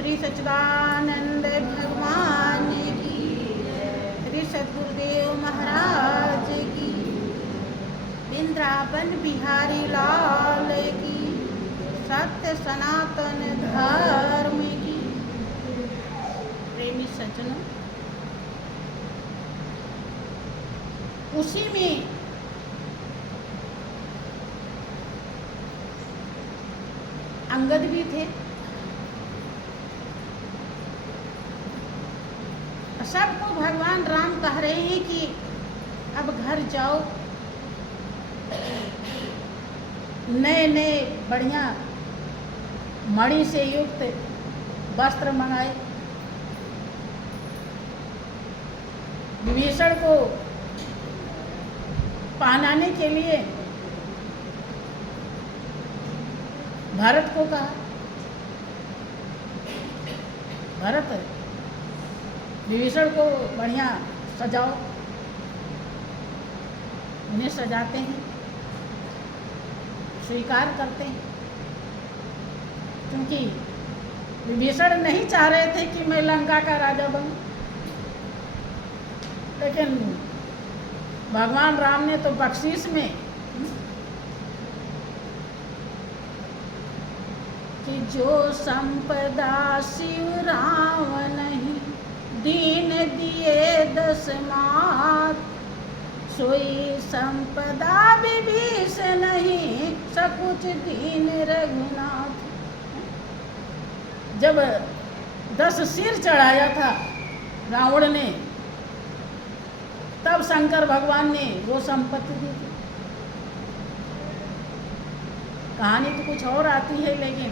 श्री सच्चिदानंद भगवान की, श्री सद्गुरुदेव महाराज की, वृंदावन बिहारी लाल की, सत्य सनातन धर्म की। प्रेमी सज्जनों, उसी में अंगद भी थे। सबको भगवान राम कह रहे हैं कि अब घर जाओ, नए नए बढ़िया मणि से युक्त वस्त्र मंगाए। विभीषण को पहनाने के लिए भरत को कहा, भरत विभीषण को बढ़िया सजाओ। उन्हें सजाते हैं, स्वीकार करते हैं, क्योंकि विभीषण नहीं चाह रहे थे कि मैं लंका का राजा बनूं, लेकिन भगवान राम ने तो बख्शीश में कि जो संपदा शिव राम नहीं, दीन दिए दस मात, सोई संपदा विभीषण नहीं, सकुच दीन रघुनाथ। जब 10 सिर चढ़ाया था रावण ने, तब शंकर भगवान ने वो संपत्ति दी थी। कहानी तो कुछ और आती है, लेकिन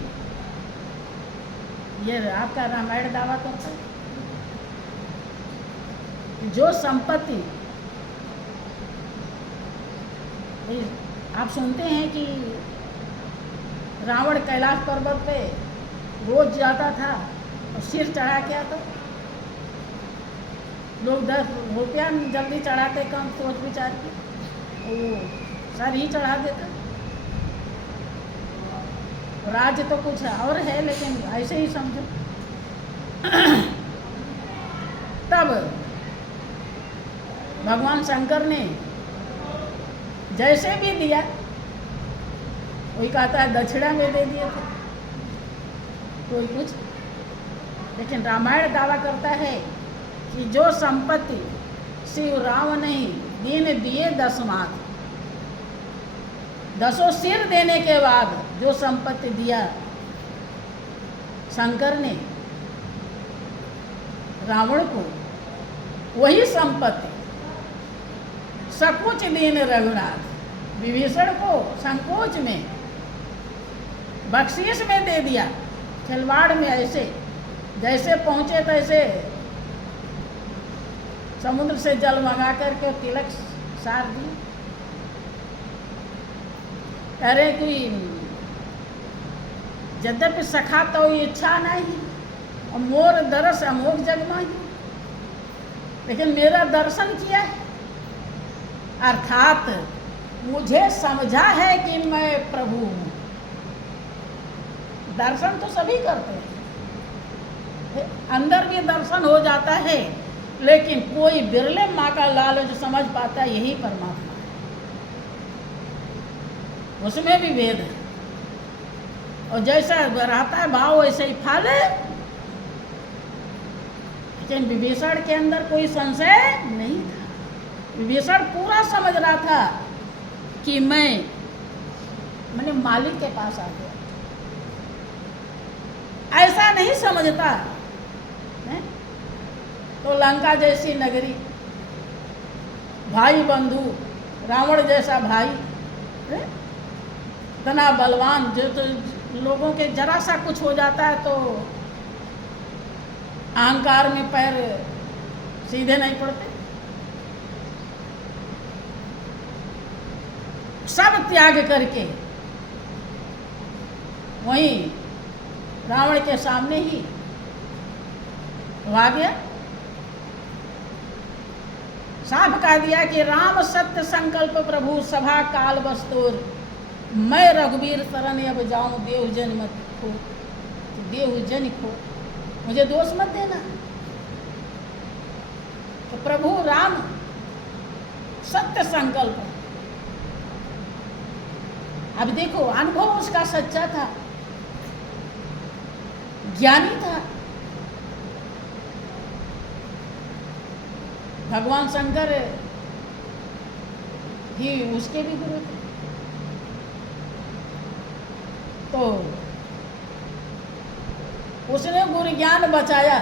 ये आपका रामायण दावा करता है। जो संपत्ति आप सुनते हैं कि रावण कैलाश पर्वत पे रोज जाता था और सिर चढ़ा के आता। लोग 10 रुपया जल्दी चढ़ाते, कम सोच विचार के, वो सर ही चढ़ा देता। राज्य तो कुछ और है, लेकिन ऐसे ही समझो। तब भगवान शंकर ने जैसे भी दिया, वही कहता है दक्षिणा में दे दिए थे, कोई कुछ। लेकिन रामायण दावा करता है कि जो संपत्ति शिव राम नहीं, दीन दिए 10 मात, 10 सिर देने के बाद जो संपत्ति दिया शंकर ने रावण को, वही संपत्ति सकुच दीन रघुनाथ विभीषण को संकोच में, बख्शीश में दे दिया। खिलवाड़ में ऐसे जैसे पहुंचे तैसे समुद्र से जल मंगा करके तिलक सार दी। कह रहे कि यद्यपि सखा तो इच्छा नहीं, और मोर दरस अमोघ जगमाही, लेकिन मेरा दर्शन किया है, अर्थात मुझे समझा है कि मैं प्रभु हूँ। दर्शन तो सभी करते हैं, अंदर भी दर्शन हो जाता है, लेकिन कोई बिरले माँ का लाल जो समझ पाता है, यही परमात्मा है। उसमें भी भेद है, और जैसा रहता है भाव वैसे ही फल है। लेकिन विभीषण के अंदर कोई संशय नहीं था। विभीषण पूरा समझ रहा था कि मैंने मालिक के पास आ गया। ऐसा नहीं समझता है? तो लंका जैसी नगरी, भाई बंधु, रावण जैसा भाई, इतना बलवान, जो तो लोगों के जरा सा कुछ हो जाता है तो अहंकार में पैर सीधे नहीं पड़ते। सब त्याग करके वहीं रावण के सामने ही आ गया। साफ कह दिया कि राम सत्य संकल्प प्रभु सभा काल बस्तोर, मैं रघुवीर शरण अब जाऊं देव जन मत खो, देव जन खो। मुझे दोष मत देना। तो प्रभु राम सत्य संकल्प, अब देखो अनुभव उसका सच्चा था, ज्ञानी था। भगवान शंकर ही उसके भी गुरु थे। तो उसने गुरु ज्ञान बचाया,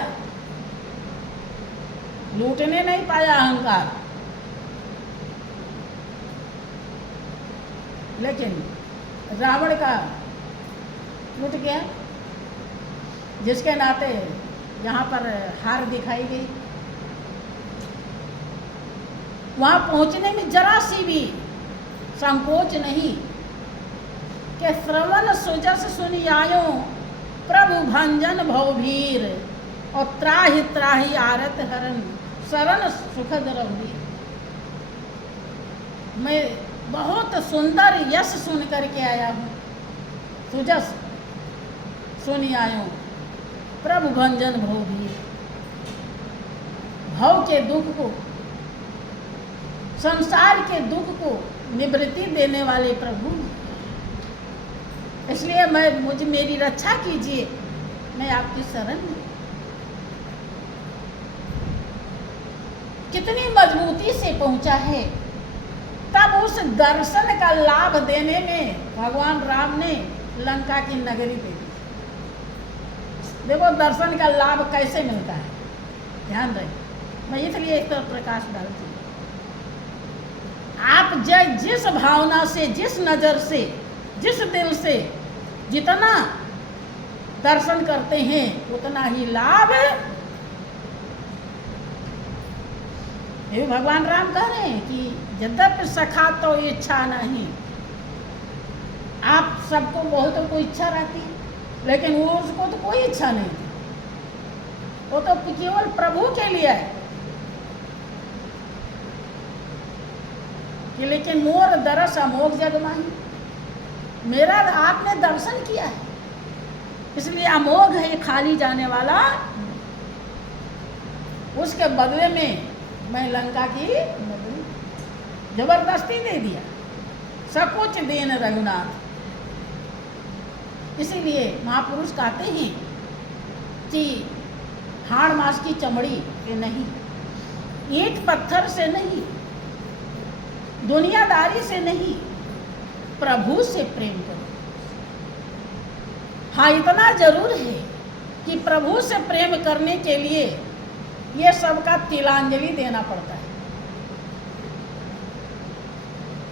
लूटने नहीं पाया अहंकार। लेकिन रावण का लूट गया, जिसके नाते यहाँ पर हार दिखाई गई। वहाँ पहुँचने में जरा सी भी संकोच नहीं कि श्रवण सुजस सुनि आयो प्रभु भंजन भवभीर और त्राहि त्राहि आरत हरण शरण सुखद रघुवीर। मैं बहुत सुंदर यश सुन करके आया हूँ, सुजस सुनि आयो प्रभु भंजन भवभीर। भव के दुख को, संसार के दुख को निवृत्ति देने वाले प्रभु, इसलिए मेरी रक्षा कीजिए, मैं आपकी शरण में। कितनी मजबूती से पहुंचा है। तब उस दर्शन का लाभ देने में भगवान राम ने लंका की नगरी दे दी। देखो दर्शन का लाभ कैसे मिलता है, ध्यान रहे। मैं इसलिए एक तरफ प्रकाश डालती हूँ। आप जिस भावना से, जिस नज़र से, जिस दिल से जितना दर्शन करते हैं उतना ही लाभ। ये भगवान राम कह रहे हैं कि यद्यपि सखा तो इच्छा नहीं। आप सबको बहुतों को इच्छा रहती है, लेकिन वो उसको तो कोई इच्छा नहीं थी, वो तो केवल प्रभु के लिए है कि लेकिन मोर दरस अमोघ जग माही। मेरा आपने दर्शन किया है, इसलिए अमोघ है, खाली जाने वाला। उसके बदले में मैं लंका की जबरदस्ती दे दिया, सकुच देन रघुनाथ। इसीलिए महापुरुष कहते हैं कि हाड़ मांस की चमड़ी के नहीं, ईंट पत्थर से नहीं, दुनियादारी से नहीं, प्रभु से प्रेम करो। हाँ, इतना जरूर है कि प्रभु से प्रेम करने के लिए ये सबका तिलांजलि देना पड़ता है,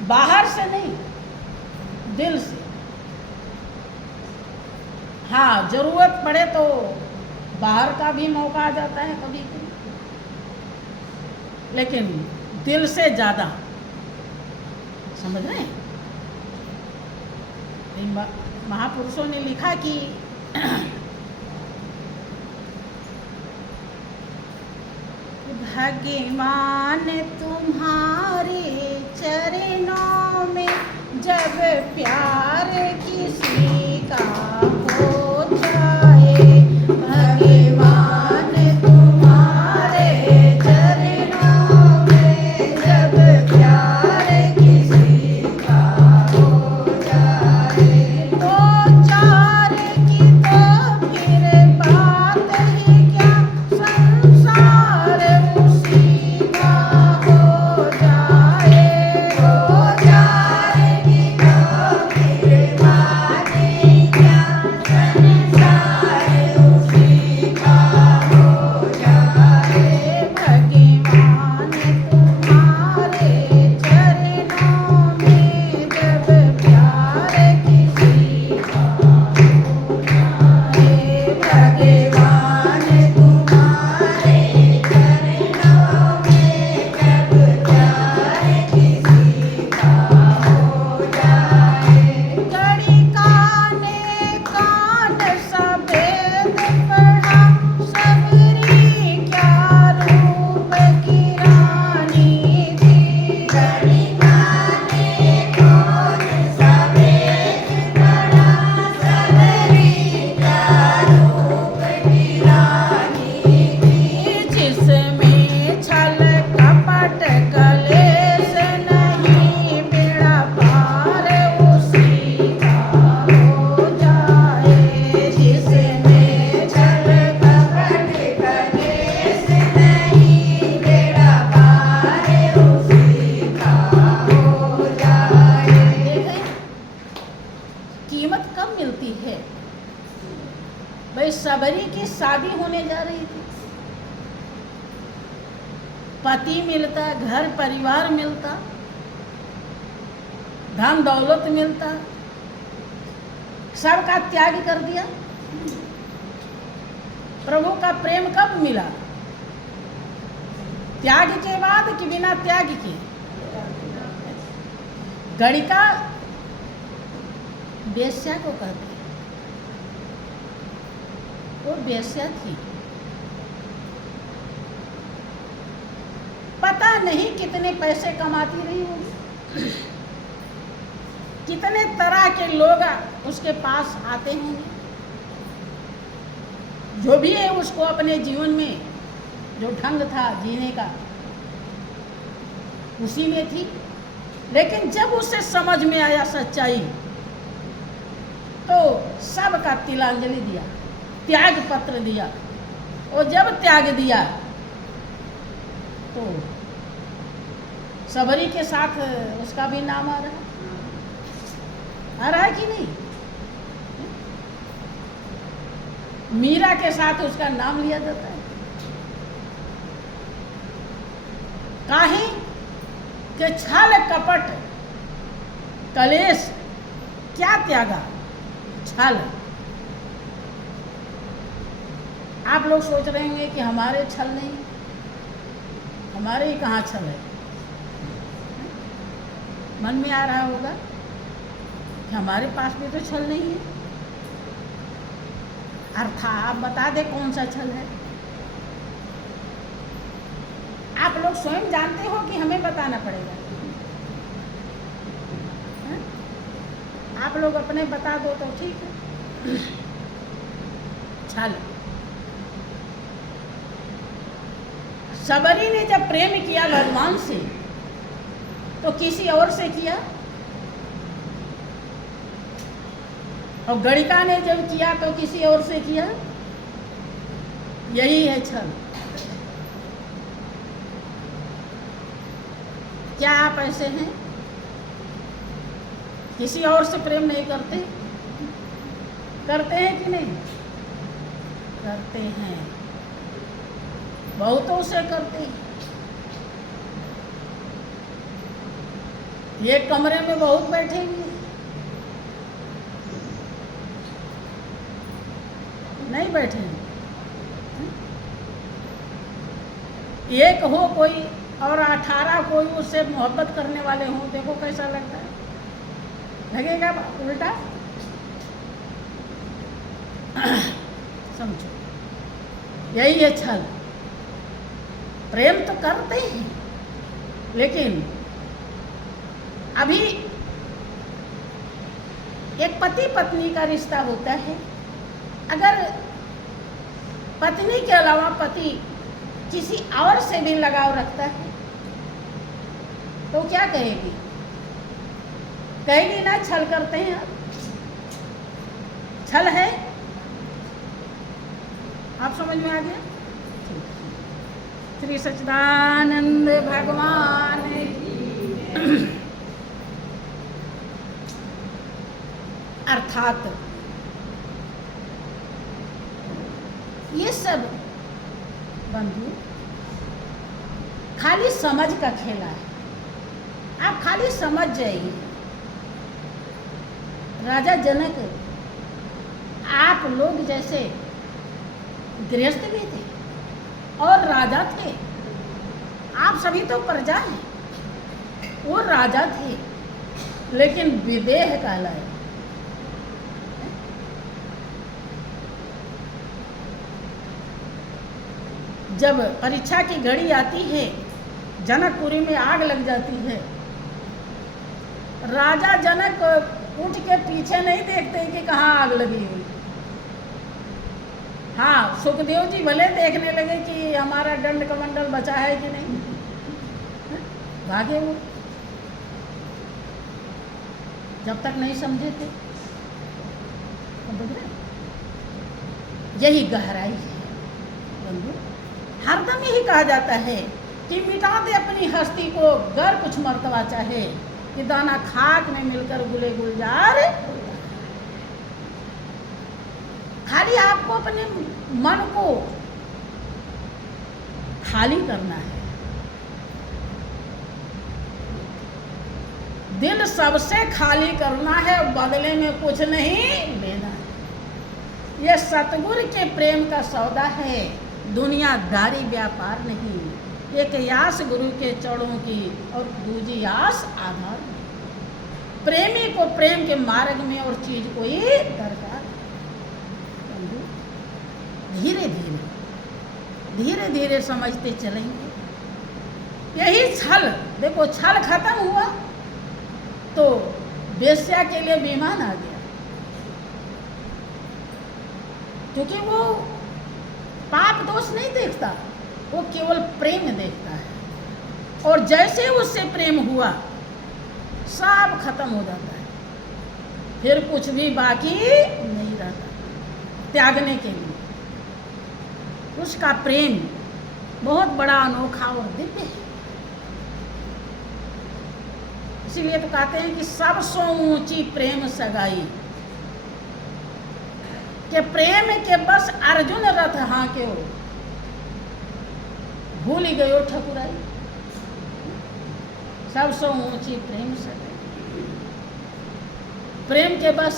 बाहर से नहीं, दिल से। हाँ, जरूरत पड़े तो बाहर का भी मौका आ जाता है कभी कभी, लेकिन दिल से ज़्यादा। समझ रहे हैं? महापुरुषों ने लिखा कि भगवान तुम्हारे चरणों में जब प्यार किसी का हो जाए, भगवान तुम्हारे चरणों में जब प्यार किसी का हो जाए, तो चार की तो फिर बात ही क्या, संसार उसी का हो जाए। तो चार की तो फिर बात ही क्या, भाई सबरी की शादी होने जा रही थी, पति मिलता, घर परिवार मिलता, धन दौलत मिलता, सबका त्याग कर दिया। प्रभु का प्रेम कब मिला? त्याग के बाद कि बिना त्याग के? गणिका वेश्या को कहते हैं, वो वेश्या थी, पता नहीं कितने पैसे कमाती रही होगी, कितने तरह के लोग उसके पास आते होंगे। जो भी है उसको अपने जीवन में जो ढंग था जीने का उसी में थी। लेकिन जब उसे समझ में आया सच्चाई तो सबका तिलांजलि दिया, त्याग पत्र दिया। और जब त्याग दिया तो सबरी के साथ उसका भी नाम आ रहा है कि नहीं? मीरा के साथ उसका नाम लिया जाता है। काहे कि छल कपट कलेश क्या त्यागा? छल। आप लोग सोच रहे होंगे कि हमारे छल नहीं, हमारे ही कहाँ छल है। मन में आ रहा होगा कि हमारे पास भी तो छल नहीं है। अर्थात आप बता दे कौन सा छल है। आप लोग स्वयं जानते हो कि हमें बताना पड़ेगा? आप लोग अपने बता दो तो ठीक है। छल। सबरी ने जब प्रेम किया भगवान से तो किसी और से किया, और गणिका ने जब किया तो किसी और से किया। यही है छल। क्या आप ऐसे हैं? किसी और से प्रेम नहीं करते? करते हैं कि नहीं? करते हैं, बहुतों से करते हैं। एक कमरे में बहुत बैठे हुए नहीं बैठे हैं। एक हो कोई और 18 कोई उससे मोहब्बत करने वाले हों, देखो कैसा लगता है। लगेगा उल्टा? समझो, यही है छल। प्रेम तो करते हैं, लेकिन अभी एक पति पत्नी का रिश्ता होता है। अगर पत्नी के अलावा पति किसी और से भी लगाव रखता है तो क्या कहेगी? कहेगी ना छल करते हैं आप, छल है। आप समझ में आ गया? श्री सच्चिदानंद भगवान की। अर्थात ये सब बंधु खाली समझ का खेला है। आप खाली समझ जाइए। राजा जनक आप लोग जैसे गृहस्थ भी थे और राजा थे। आप सभी तो प्रजा हैं। वो राजा थे लेकिन विदेह कहलाए। जब परीक्षा की घड़ी आती है, जनकपुरी में आग लग जाती है, राजा जनक उठ के पीछे नहीं देखते कि कहाँ आग लगी हुई। हाँ, सुखदेव जी भले देखने लगे कि हमारा दंड कमंडल बचा है कि नहीं, भागे वो, जब तक नहीं समझे थे। यही गहराई है बंधु। हरदम यही कहा जाता है कि मिटा दे अपनी हस्ती को, गर कुछ मर्तबा चाहे, कि दाना खाक में मिलकर गुले गुलजार। खाली आपको अपने मन को खाली करना है। दिल सबसे खाली करना है, बदले में कुछ नहीं लेना है। ये सतगुरु के प्रेम का सौदा है, दुनियादारी व्यापार नहीं। एक यास गुरु के चरणों की और दूजी यास आधार में। प्रेमी को प्रेम के मार्ग में और चीज कोई दरकार। धीरे धीरे धीरे धीरे समझते चलेंगे। यही छल, देखो छल खत्म हुआ तो वेश्या के लिए विमान आ गया, क्योंकि वो पाप दोष नहीं देखता, वो केवल प्रेम देखता है। और जैसे उससे प्रेम हुआ सब खत्म हो जाता है, फिर कुछ भी बाकी नहीं रहता त्यागने के लिए। उसका प्रेम बहुत बड़ा अनोखा और दिव्य है। इसीलिए तो कहते हैं कि सबसे ऊंची प्रेम सगाई, के प्रेम के बस अर्जुन रथ हाँके हो, भूल ही गयो ठकुराई। सबसे ऊंची प्रेम सगाई, प्रेम के बस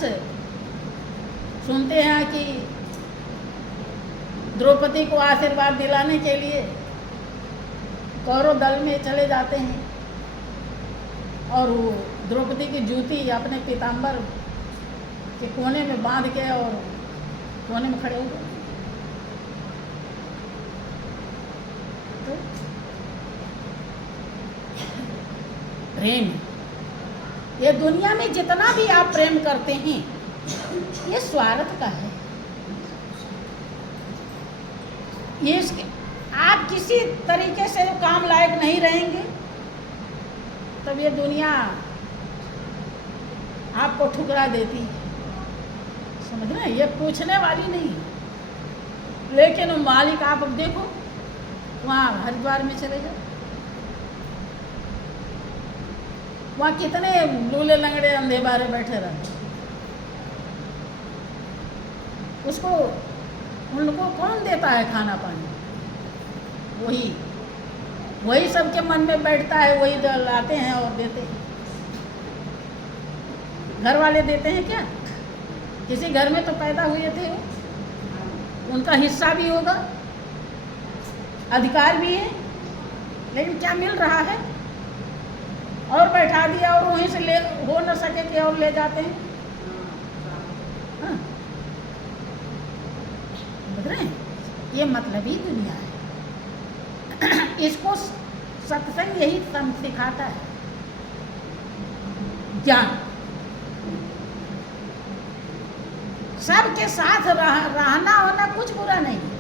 सुनते हैं कि द्रौपदी को आशीर्वाद दिलाने के लिए कौरव दल में चले जाते हैं और वो द्रौपदी की जूती अपने पीताम्बर के कोने में बांध के और कोने में खड़े हो गए। तो प्रेम, ये दुनिया में जितना भी आप प्रेम करते हैं ये स्वार्थ का है। ये आप किसी तरीके से काम लायक नहीं रहेंगे तब ये दुनिया आपको ठुकरा देती है, समझ रहे हैं? ये पूछने वाली नहीं है। लेकिन मालिक, आप अब देखो वहाँ हरिद्वार में चले जाओ, वहाँ कितने लूले लंगड़े अंधे बारे बैठे रहते, उसको उनको कौन देता है खाना पानी? वही सबके मन में बैठता है, वही लाते हैं और देते हैं। घर वाले देते हैं क्या? किसी घर में तो पैदा हुए थे वो, उनका हिस्सा भी होगा, अधिकार भी है, लेकिन क्या मिल रहा है? और बैठा दिया और वहीं से ले हो न सके कि और ले जाते हैं। हाँ, समझ रहे हैं? ये मतलबी दुनिया है। इसको सत्संग यही सिखाता है, ज्ञान। सबके साथ रहना होना कुछ बुरा नहीं है,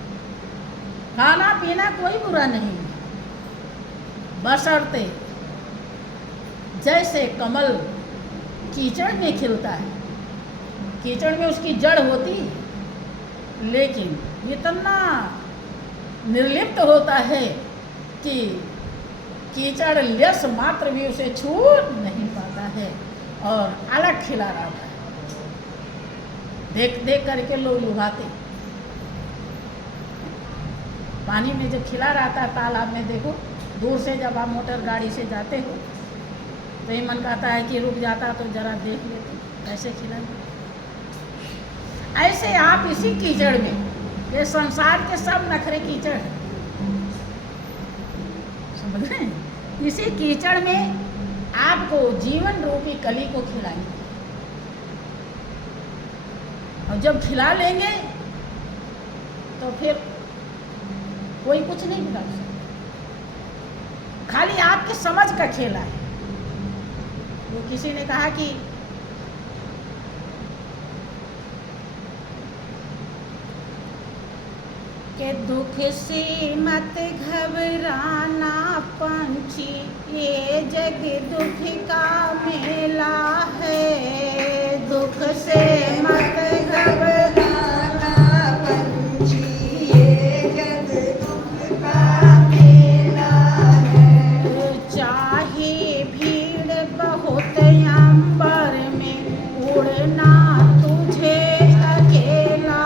खाना पीना कोई बुरा नहीं है, बशर्ते जैसे कमल कीचड़ में खिलता है, कीचड़ में उसकी जड़ होती है, लेकिन इतना निर्लिप्त होता है कि कीचड़ लेस मात्र भी उसे छू नहीं पाता है और अलग खिला रहता है। देख देख करके लोग लुभाते। पानी में जब खिला रहता है तालाब में, देखो दूर से जब आप मोटर गाड़ी से जाते हो तो ये मन कहता है कि रुक जाता तो जरा देख लेते कैसे खिला। ऐसे आप इसी कीचड़ में, ये संसार के सब नखरे कीचड़ है, समझ रहे हैं? इसी कीचड़ में आपको जीवन रूपी कली को खिलाएंगे, और जब खिला लेंगे तो फिर कोई कुछ नहीं बिगाड़ सकता। खाली आपके समझ का खेला है। वो किसी ने कहा कि दुख से मत घबराना पंछी, ये जग दुख का मेला है। दुख से मत घबराना पंछी, ये जग दुख का मेला है। चाहे भीड़ बहुत अंबर में, उड़ना तुझे अकेला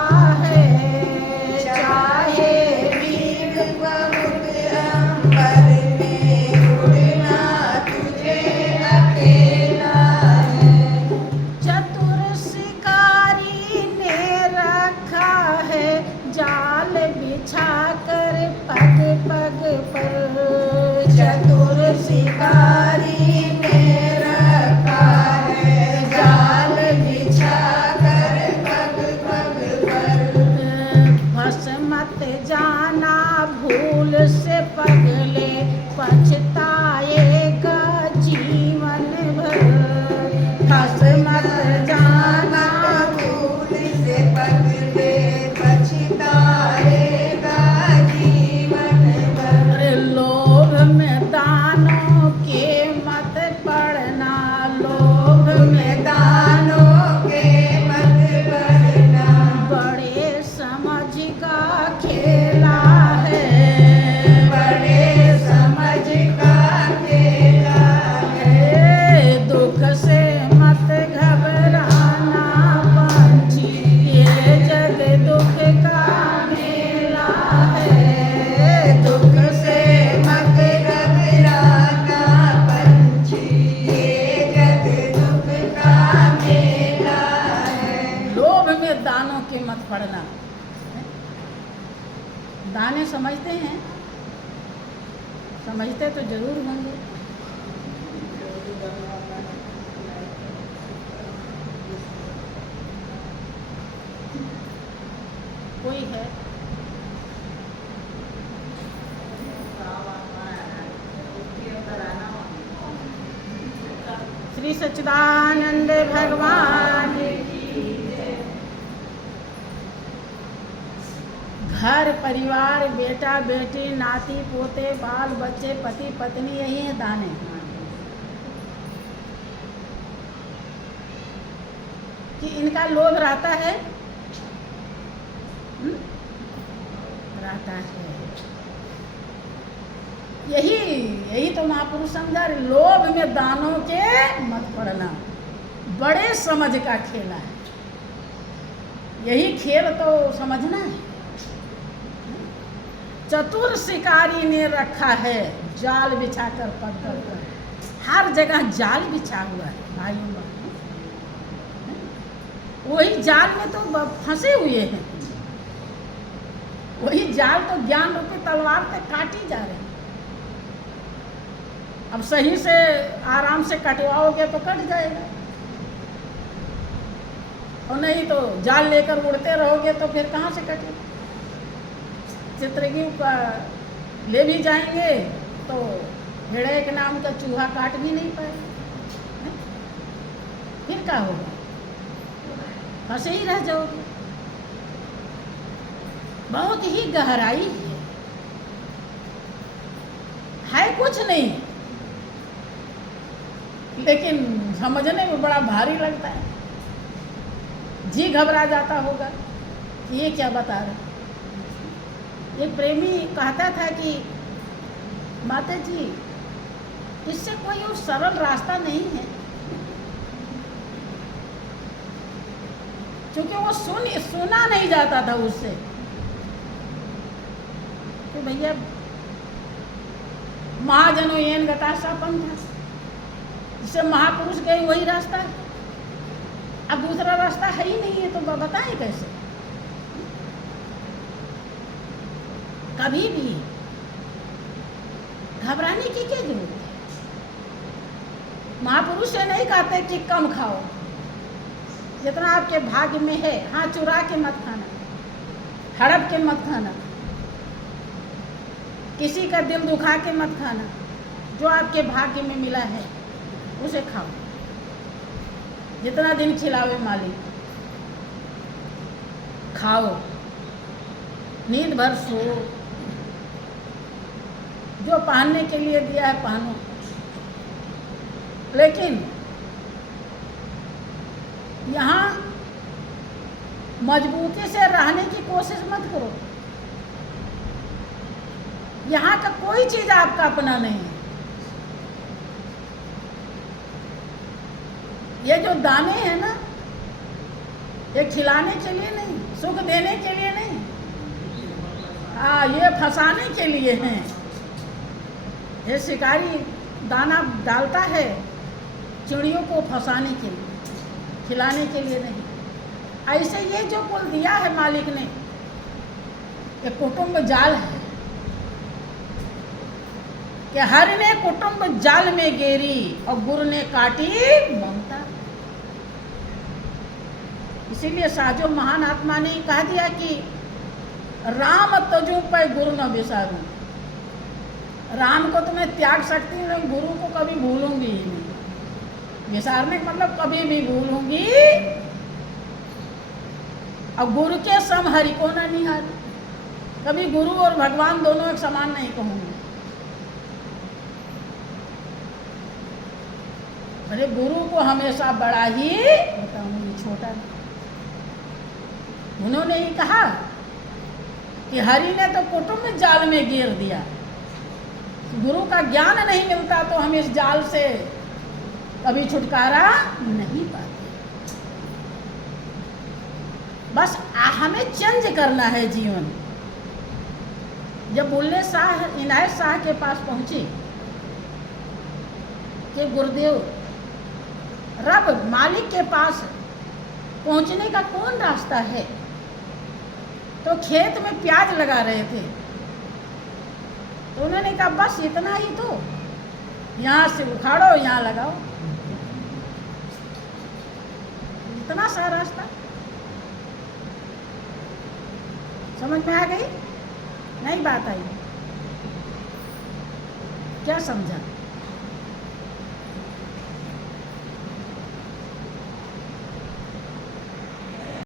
दाने समझते हैं, समझते तो जरूर होंगे। कोई है? श्री सच्चिदानंद भगवान। घर परिवार, बेटा बेटी, नाती पोते, बाल बच्चे, पति पत्नी, यही है दाने। कि इनका लोभ रहता है, रहता है। यही तो महापुरुष समझा रहे, लोभ में दानों के मत पड़ना, बड़े समझ का खेला है। यही खेल तो समझना है। चतुर शिकारी ने रखा है जाल बिछाकर पकड़ कर, हर जगह जाल बिछा हुआ है भाइयों बहनों। वही जाल में तो फंसे हुए हैं, वही जाल तो ज्ञान रूपी तलवार से काटी जा रहे हैं। अब सही से आराम से कटवाओगे तो कट जाएगा, और नहीं तो जाल लेकर उड़ते रहोगे तो फिर कहाँ से कटेगा। चित्रगी का ले भी जाएंगे तो भेड़े के नाम का चूहा काट भी नहीं पाएगा, फिर क्या होगा, फंसे ही रह जाओगे। बहुत ही गहराई है कुछ नहीं, लेकिन समझने में बड़ा भारी लगता है। जी घबरा जाता होगा कि ये क्या बता रहे। एक प्रेमी कहता था कि माता जी, इससे कोई वो सरल रास्ता नहीं है, क्योंकि वो सुना नहीं जाता था उससे। तो भैया महाजनो येन गता सा पंथा, जिससे महापुरुष गए वही रास्ता है। अब दूसरा रास्ता है ही नहीं है, तो बताएं कैसे। कभी भी घबराने की क्या जरूरत है। महापुरुष ये नहीं कहते कि कम खाओ, जितना आपके भाग्य में है। हाँ, चुरा के मत खाना, हड़प के मत खाना, किसी का दिल दुखा के मत खाना। जो आपके भाग्य में मिला है उसे खाओ, जितना दिन खिलावे मालिक, खाओ, नींद भर सो, जो पहनने के लिए दिया है पहनो। लेकिन यहाँ मजबूती से रहने की कोशिश मत करो। यहाँ का कोई चीज आपका अपना नहीं है। ये जो दाने हैं ना, ये खिलाने के लिए नहीं, सुख देने के लिए नहीं, हाँ, ये फंसाने के लिए हैं। ये शिकारी दाना डालता है चिड़ियों को फंसाने के लिए, खिलाने के लिए नहीं। ऐसे ये जो कुल दिया है मालिक ने, ये कुटुंब जाल है कि हर ने कुटुंब जाल में गेरी और गुरु ने काटी ममता। इसीलिए साजो महान आत्मा ने कह दिया कि राम तजू पे गुरु न विसारू। राम को तो मैं त्याग सकती हूँ, लेकिन गुरु को कभी भूलूंगी ही नहीं। विसारने का मतलब कभी भी भूलूंगी। और गुरु के सम हरि को न निहार। कभी गुरु और भगवान दोनों एक समान नहीं कहूँगी। अरे गुरु को हमेशा बड़ा ही बताऊंगी, छोटा नहीं। उन्होंने ही कहा कि हरि ने तो कुटुंब जाल में गिर दिया। गुरु का ज्ञान नहीं मिलता तो हम इस जाल से कभी छुटकारा नहीं पाते। बस हमें चेंज करना है जीवन। जब बुल्ले शाह इनायत शाह के पास पहुंचे कि गुरुदेव, रब मालिक के पास पहुंचने का कौन रास्ता है, तो खेत में प्याज लगा रहे थे, तो उन्होंने कहा बस इतना ही तो, यहाँ से उखाड़ो यहाँ लगाओ, इतना सा रास्ता। समझ में आ गई? नहीं बात आई? क्या समझा?